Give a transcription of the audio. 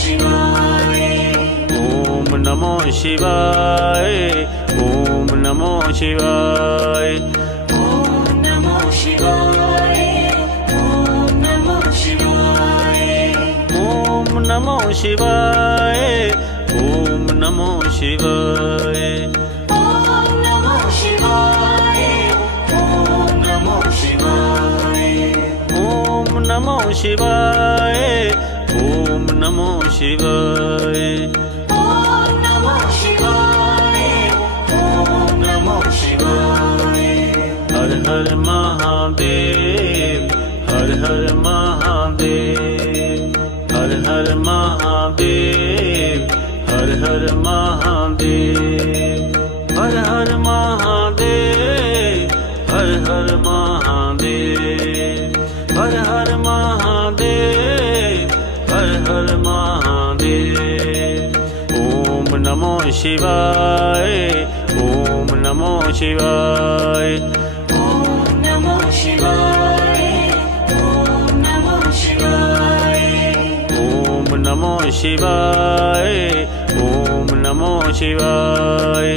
शिवाय। ओम नमो शिवाय। ओम नमो शिवाय। ओम नमो शिवाय। ओम नमो शिवाय। ओम नमो शिवाय। ओम नमो शिवाय। ओम नमो शिवाय। ओम नमो शिवाय। ओम नमो शिवाय। ओम नमो शिवाय। ओम नमो शिवाय। ओम नमो शिवाय। हर हर महादेव। हर हर महादेव। हर हर महादेव। हर हर महादेव। हर हर महादेव। हर हर महादेव। हर हर महादेव। हर हर महादेव। ओम नमो शिवाय। ओम नमो शिवाय। ओम नमो शिवाय। ओम नमो शिवाय। ओम नमो शिवाय। ओम नमो शिवाय।